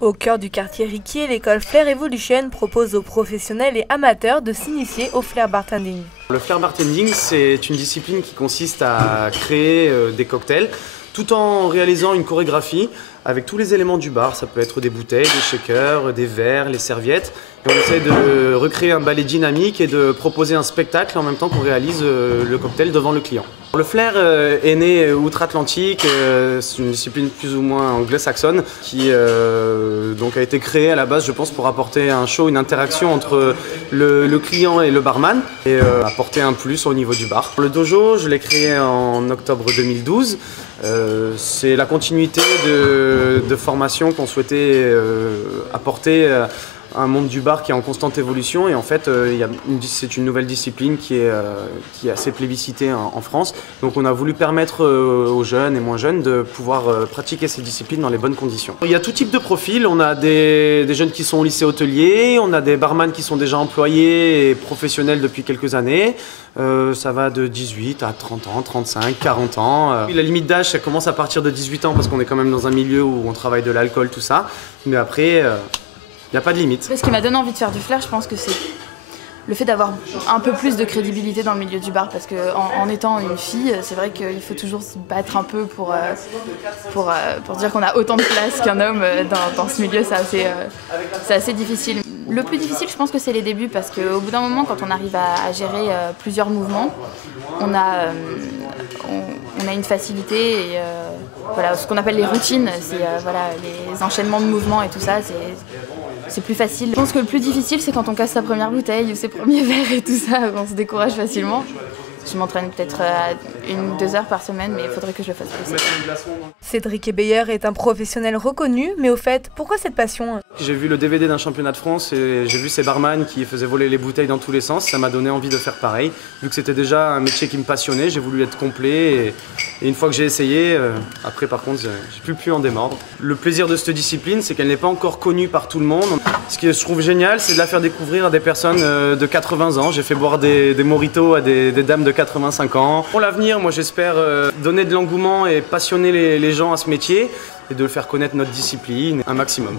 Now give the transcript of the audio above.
Au cœur du quartier Riquier, l'école Flair Evolution propose aux professionnels et amateurs de s'initier au flair bartending. Le flair bartending, c'est une discipline qui consiste à créer des cocktails tout en réalisant une chorégraphie avec tous les éléments du bar. Ça peut être des bouteilles, des shakers, des verres, les serviettes. Et on essaie de recréer un ballet dynamique et de proposer un spectacle en même temps qu'on réalise le cocktail devant le client. Le flair est né outre-Atlantique, c'est une discipline plus ou moins anglo-saxonne qui donc a été créée à la base, je pense, pour apporter un show, une interaction entre le client et le barman et apporter un plus au niveau du bar. Le dojo, je l'ai créé en octobre 2012. C'est la continuité de formation qu'on souhaitait apporter à un monde du bar qui est en constante évolution et en fait c'est une nouvelle discipline qui est assez plébiscitée en France. Donc on a voulu permettre aux jeunes et moins jeunes de pouvoir pratiquer ces disciplines dans les bonnes conditions. Il y a tout type de profils, on a des jeunes qui sont au lycée hôtelier, on a des barman qui sont déjà employés et professionnels depuis quelques années. Ça va de 18 à 30 ans, 35, 40 ans. La limite d'âge, ça commence à partir de 18 ans parce qu'on est quand même dans un milieu où on travaille de l'alcool, tout ça. Mais après, il n'y a pas de limite. Ce qui m'a donné envie de faire du flair, je pense que c'est le fait d'avoir un peu plus de crédibilité dans le milieu du bar, parce qu'en étant une fille, c'est vrai qu'il faut toujours se battre un peu pour dire qu'on a autant de place qu'un homme dans ce milieu, c'est assez difficile. Le plus difficile, je pense que c'est les débuts, parce qu'au bout d'un moment, quand on arrive à gérer plusieurs mouvements, on a une facilité et voilà, ce qu'on appelle les routines, c'est voilà, les enchaînements de mouvements et tout ça, c'est plus facile. Je pense que le plus difficile, c'est quand on casse sa première bouteille ou ses premiers verres et tout ça, on se décourage facilement. Je m'entraîne peut-être 1 ou 2 heures par semaine, mais il faudrait que je le fasse plus. Cédric Ebeyer est un professionnel reconnu, mais au fait, pourquoi cette passion? J'ai vu le DVD d'un championnat de France et j'ai vu ces barman qui faisaient voler les bouteilles dans tous les sens. Ça m'a donné envie de faire pareil. Vu que c'était déjà un métier qui me passionnait, j'ai voulu être complet et une fois que j'ai essayé, après par contre, j'ai plus pu en démordre. Le plaisir de cette discipline, c'est qu'elle n'est pas encore connue par tout le monde. Ce que je trouve génial, c'est de la faire découvrir à des personnes de 80 ans. J'ai fait boire des mojitos à des dames de 85 ans. Pour l'avenir, moi j'espère donner de l'engouement et passionner les gens à ce métier et de faire connaître notre discipline un maximum.